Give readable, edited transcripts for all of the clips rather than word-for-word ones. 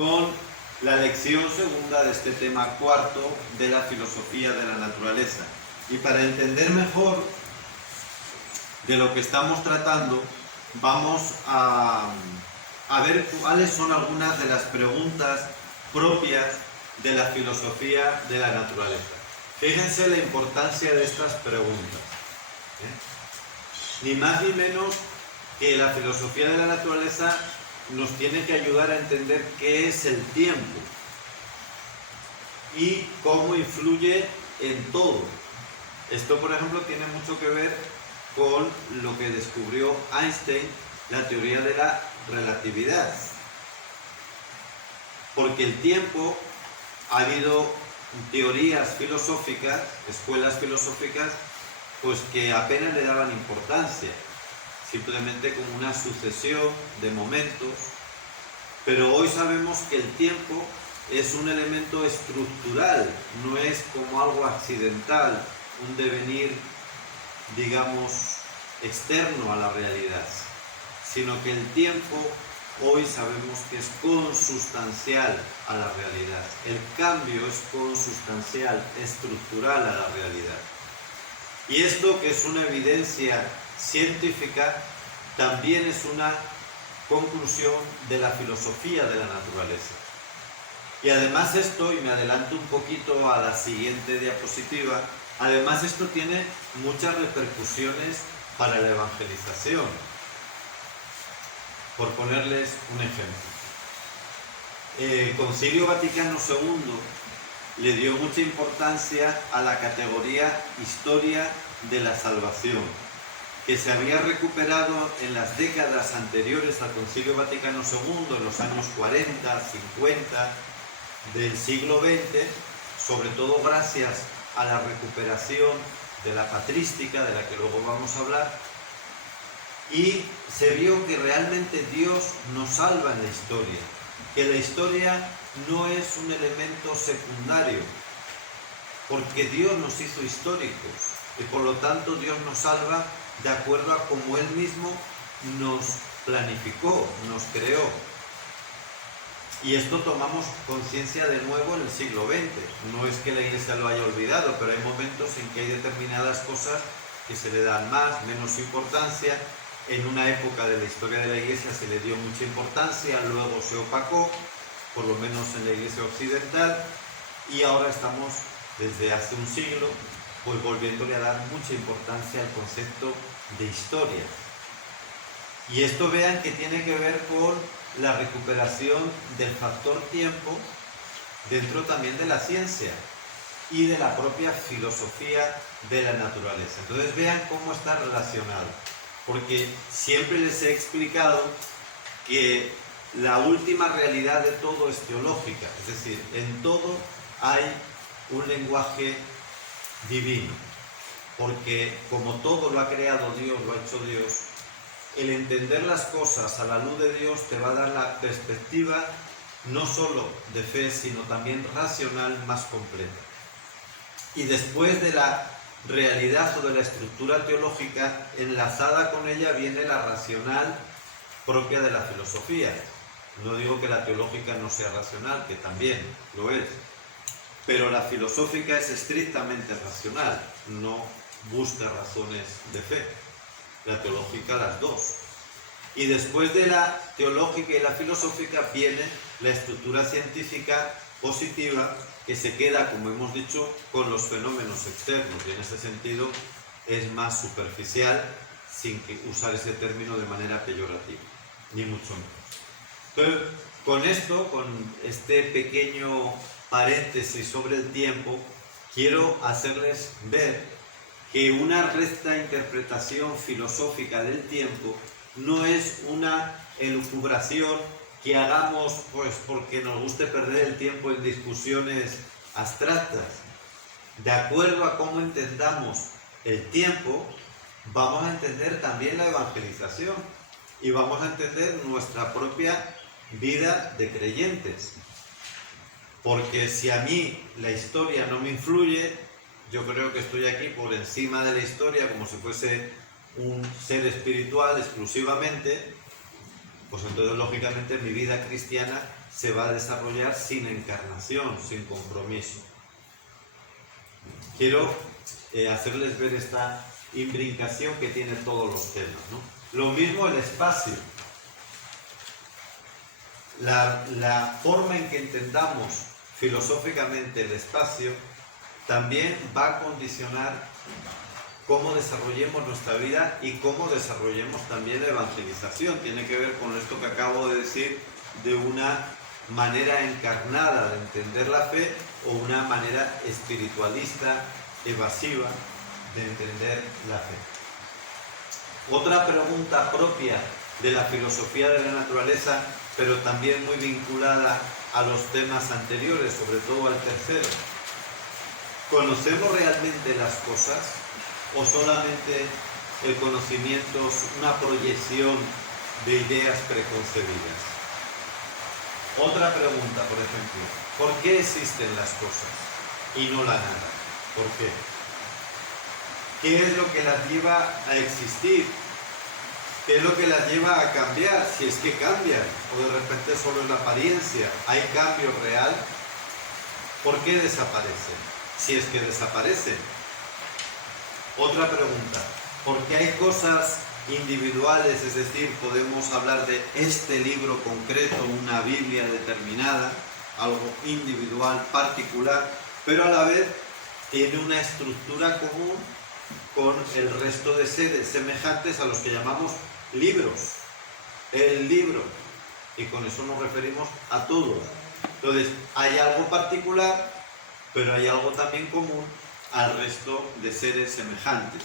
con la lección segunda de este tema cuarto de la filosofía de la naturaleza. Y para entender mejor de lo que estamos tratando, vamos a ver cuáles son algunas de las preguntas propias de la filosofía de la naturaleza. Fíjense la importancia de estas preguntas. Ni más ni menos que la filosofía de la naturaleza nos tiene que ayudar a entender qué es el tiempo y cómo influye en todo. Esto, por ejemplo, tiene mucho que ver con lo que descubrió Einstein, la teoría de la relatividad. Porque el tiempo, ha habido teorías filosóficas, escuelas filosóficas, pues que apenas le daban importancia, simplemente como una sucesión de momentos. Pero hoy sabemos que el tiempo es un elemento estructural, no es como algo accidental, un devenir, digamos, externo a la realidad, sino que el tiempo hoy sabemos que es consustancial a la realidad. El cambio es consustancial, estructural a la realidad. Y esto, que es una evidencia científica, también es una conclusión de la filosofía de la naturaleza. Y además esto, y me adelanto un poquito a la siguiente diapositiva, además esto tiene muchas repercusiones para la evangelización. Por ponerles un ejemplo, el Concilio Vaticano II le dio mucha importancia a la categoría historia de la salvación, que se había recuperado en las décadas anteriores al Concilio Vaticano II, en los años 40, 50 del siglo XX, sobre todo gracias a la recuperación de la patrística, de la que luego vamos a hablar, y se vio que realmente Dios nos salva en la historia, que la historia no es un elemento secundario, porque Dios nos hizo históricos y por lo tanto Dios nos salva de acuerdo a cómo Él mismo nos planificó, nos creó. Y esto tomamos conciencia de nuevo en el siglo XX. No es que la Iglesia lo haya olvidado, pero hay momentos en que hay determinadas cosas que se le dan más, menos importancia. En una época de la historia de la Iglesia se le dio mucha importancia, luego se opacó, por lo menos en la Iglesia occidental, y ahora estamos desde hace un siglo pues volviéndole a dar mucha importancia al concepto de historia. Y esto, vean que tiene que ver con la recuperación del factor tiempo dentro también de la ciencia y de la propia filosofía de la naturaleza. Entonces vean cómo está relacionado, porque siempre les he explicado que la última realidad de todo es teológica, es decir, en todo hay un lenguaje divino, porque como todo lo ha creado Dios, lo ha hecho Dios, el entender las cosas a la luz de Dios te va a dar la perspectiva no solo de fe, sino también racional más completa. Y después de la realidad o de la estructura teológica, enlazada con ella viene la racional propia de la filosofía. No digo que la teológica no sea racional, que también lo es, pero la filosófica es estrictamente racional, no busca razones de fe. La teológica, las dos. Y después de la teológica y la filosófica viene la estructura científica positiva, que se queda, como hemos dicho, con los fenómenos externos, y en ese sentido es más superficial, sin que usar ese término de manera peyorativa, ni mucho menos. Entonces, con esto, con este pequeño paréntesis sobre el tiempo, quiero hacerles ver que una recta interpretación filosófica del tiempo no es una elucubración que hagamos pues porque nos guste perder el tiempo en discusiones abstractas. De acuerdo a cómo entendamos el tiempo, vamos a entender también la evangelización y vamos a entender nuestra propia vida de creyentes. Porque si a mí la historia no me influye, yo creo que estoy aquí por encima de la historia, como si fuese un ser espiritual exclusivamente, pues entonces lógicamente mi vida cristiana se va a desarrollar sin encarnación, sin compromiso. Quiero hacerles ver esta imbricación que tiene todos los temas, ¿no? Lo mismo el espacio. La forma en que entendamos filosóficamente el espacio también va a condicionar cómo desarrollemos nuestra vida y cómo desarrollemos también la evangelización. Tiene que ver con esto que acabo de decir, de una manera encarnada de entender la fe o una manera espiritualista, evasiva de entender la fe. Otra pregunta propia de la filosofía de la naturaleza, pero también muy vinculada a los temas anteriores, sobre todo al tercero. ¿Conocemos realmente las cosas o solamente el conocimiento es una proyección de ideas preconcebidas? Otra pregunta, por ejemplo, ¿por qué existen las cosas y no la nada? ¿Por qué? ¿Qué es lo que las lleva a existir? ¿Qué es lo que las lleva a cambiar? Si es que cambian, o de repente solo es la apariencia. ¿Hay cambio real? ¿Por qué desaparecen? Si es que desaparecen. Otra pregunta, ¿por qué hay cosas individuales? Es decir, podemos hablar de este libro concreto, una Biblia determinada, algo individual, particular, pero a la vez tiene una estructura común con el resto de seres semejantes a los que llamamos libros, el libro, y con eso nos referimos a todos. Entonces, hay algo particular, pero hay algo también común al resto de seres semejantes.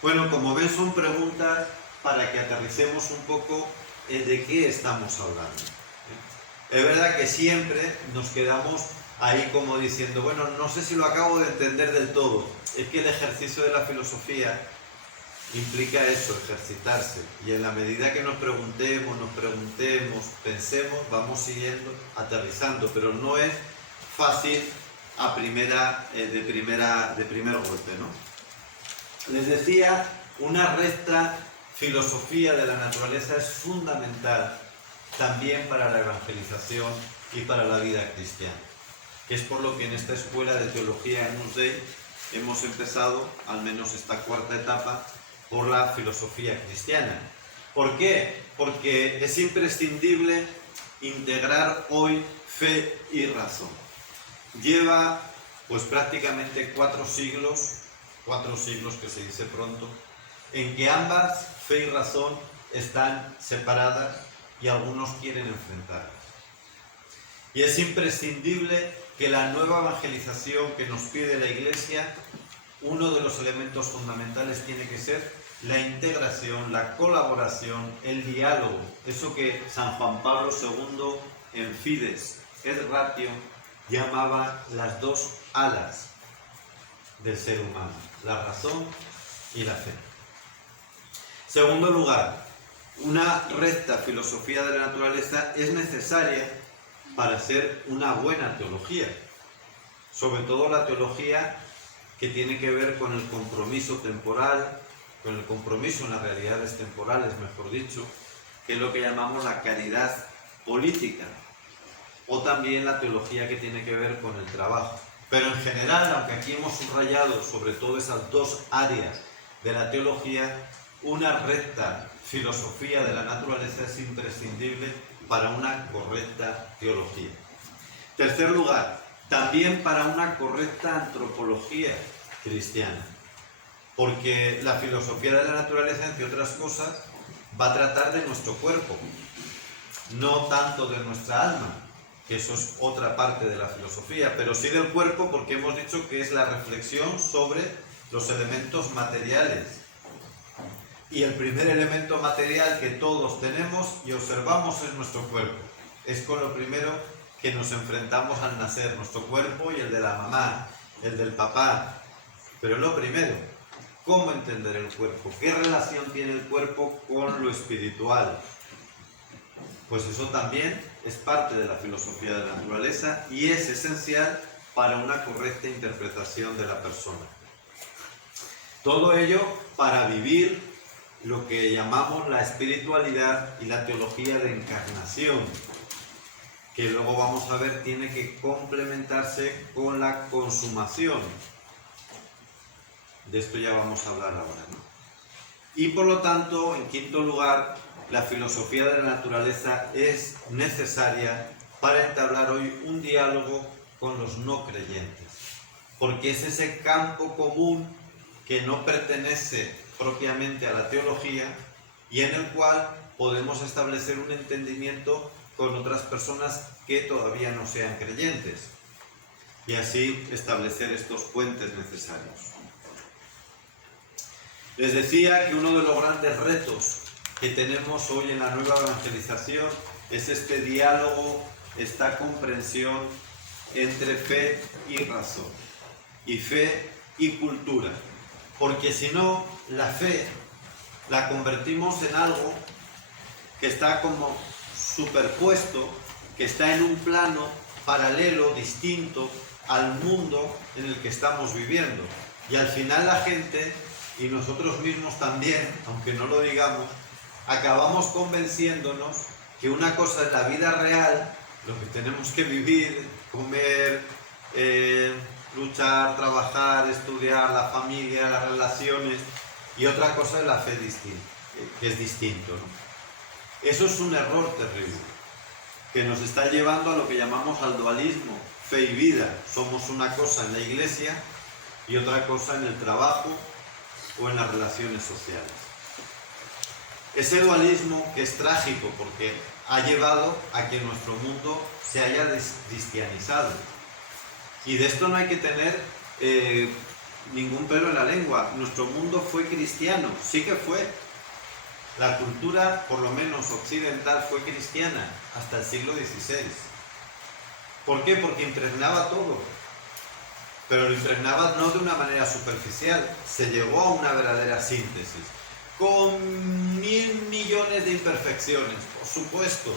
Bueno, como ven, son preguntas para que aterricemos un poco de qué estamos hablando. Es verdad que siempre nos quedamos ahí como diciendo, bueno, no sé si lo acabo de entender del todo. Es que el ejercicio de la filosofía implica eso, ejercitarse. Y en la medida que nos preguntemos, pensemos, vamos siguiendo, aterrizando. Pero no es fácil de primer golpe, ¿no? Les decía, una recta filosofía de la naturaleza es fundamental también para la evangelización y para la vida cristiana. Que es por lo que en esta escuela de teología en Agnus Dei hemos empezado, al menos esta cuarta etapa, por la filosofía cristiana. ¿Por qué? Porque es imprescindible integrar hoy fe y razón. Lleva pues prácticamente 4 siglos que se dice pronto, en que ambas, fe y razón, están separadas y algunos quieren enfrentarlas. Y es imprescindible que la nueva evangelización que nos pide la Iglesia, uno de los elementos fundamentales tiene que ser la integración, la colaboración, el diálogo. Eso que San Juan Pablo II en Fides et Ratio llamaba las 2 alas del ser humano, la razón y la fe. Segundo lugar, una recta filosofía de la naturaleza es necesaria para hacer una buena teología, sobre todo la teología que tiene que ver con el compromiso temporal, con el compromiso en las realidades temporales, mejor dicho, que es lo que llamamos la caridad política, o también la teología que tiene que ver con el trabajo. Pero en general, aunque aquí hemos subrayado sobre todo esas 2 áreas de la teología, una recta filosofía de la naturaleza es imprescindible para una correcta teología. Tercer lugar, también para una correcta antropología cristiana, porque la filosofía de la naturaleza, entre otras cosas, va a tratar de nuestro cuerpo, no tanto de nuestra alma, que eso es otra parte de la filosofía, pero sí del cuerpo, porque hemos dicho que es la reflexión sobre los elementos materiales. Y el primer elemento material que todos tenemos y observamos es nuestro cuerpo. Es con lo primero que nos enfrentamos al nacer, nuestro cuerpo y el de la mamá, el del papá. Pero lo primero, ¿cómo entender el cuerpo? ¿Qué relación tiene el cuerpo con lo espiritual? Pues eso también es parte de la filosofía de la naturaleza y es esencial para una correcta interpretación de la persona. Todo ello para vivir lo que llamamos la espiritualidad y la teología de encarnación. que luego vamos a ver tiene que complementarse con la consumación. De esto ya vamos a hablar ahora, ¿no? Y por lo tanto, en quinto lugar, la filosofía de la naturaleza es necesaria para entablar hoy un diálogo con los no creyentes, porque es ese campo común que no pertenece propiamente a la teología y en el cual podemos establecer un entendimiento con otras personas que todavía no sean creyentes y así establecer estos puentes necesarios. Les decía que uno de los grandes retos que tenemos hoy en la nueva evangelización es este diálogo, esta comprensión entre fe y razón, y fe y cultura, porque si no, la fe la convertimos en algo que está como superpuesto, que está en un plano paralelo, distinto al mundo en el que estamos viviendo. Y al final la gente, y nosotros mismos también, aunque no lo digamos, acabamos convenciéndonos que una cosa es la vida real, lo que tenemos que vivir, comer, luchar, trabajar, estudiar, la familia, las relaciones, y otra cosa es la fe que es distinto, ¿no? Eso es un error terrible, que nos está llevando a lo que llamamos al dualismo, fe y vida. Somos una cosa en la iglesia y otra cosa en el trabajo o en las relaciones sociales. Ese dualismo que es trágico porque ha llevado a que nuestro mundo se haya cristianizado. Y de esto no hay que tener ningún pelo en la lengua. Nuestro mundo fue cristiano, sí que fue. La cultura, por lo menos occidental, fue cristiana hasta el siglo XVI. ¿Por qué? Porque impregnaba todo. Pero lo impregnaba no de una manera superficial, se llegó a una verdadera síntesis. Con 1000 millones de imperfecciones, por supuesto.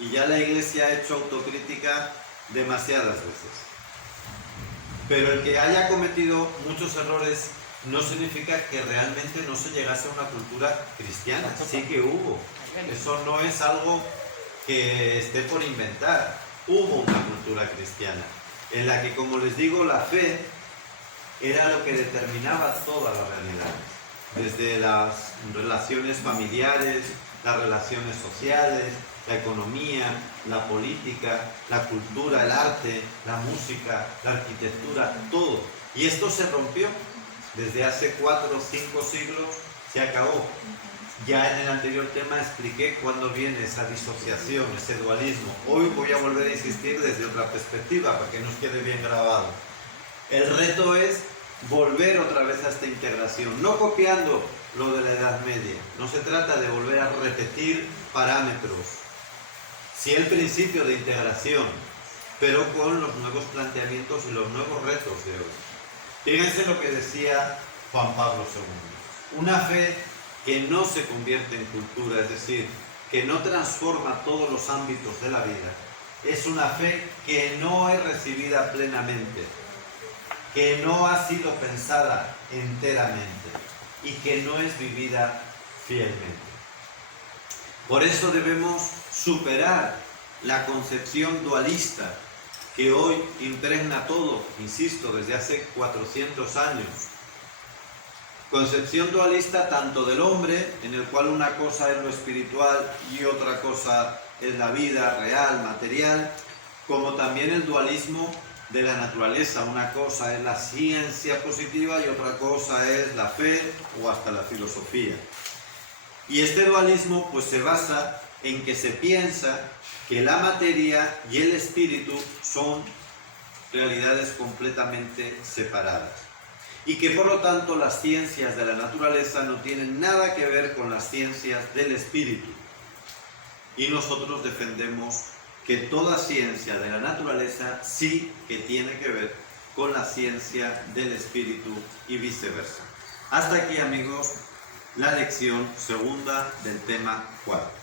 Y ya la Iglesia ha hecho autocrítica demasiadas veces. Pero el que haya cometido muchos errores no significa que realmente no se llegase a una cultura cristiana. Sí que hubo. Eso no es algo que esté por inventar. Hubo una cultura cristiana en la que, como les digo, la fe era lo que determinaba toda la realidad. Desde las relaciones familiares, las relaciones sociales, la economía, la política, la cultura, el arte, la música, la arquitectura, todo. Y esto se rompió. Desde hace 4 o 5 siglos se acabó. Ya en el anterior tema expliqué cuándo viene esa disociación, ese dualismo. Hoy voy a volver a insistir desde otra perspectiva para que nos quede bien grabado. El reto es volver otra vez a esta integración, no copiando lo de la Edad Media. No se trata de volver a repetir parámetros, sí el principio de integración, pero con los nuevos planteamientos y los nuevos retos de hoy. Fíjense lo que decía Juan Pablo II. Una fe que no se convierte en cultura, es decir, que no transforma todos los ámbitos de la vida, es una fe que no es recibida plenamente, que no ha sido pensada enteramente y que no es vivida fielmente. Por eso debemos superar la concepción dualista que hoy impregna todo, insisto, desde hace 400 años. Concepción dualista tanto del hombre, en el cual una cosa es lo espiritual y otra cosa es la vida real, material, como también el dualismo de la naturaleza. Una cosa es la ciencia positiva y otra cosa es la fe o hasta la filosofía. Y este dualismo pues se basa en que se piensa que la materia y el espíritu son realidades completamente separadas y que por lo tanto las ciencias de la naturaleza no tienen nada que ver con las ciencias del espíritu. Y nosotros defendemos que toda ciencia de la naturaleza sí que tiene que ver con la ciencia del espíritu y viceversa. Hasta aquí, amigos, la lección segunda del tema 4.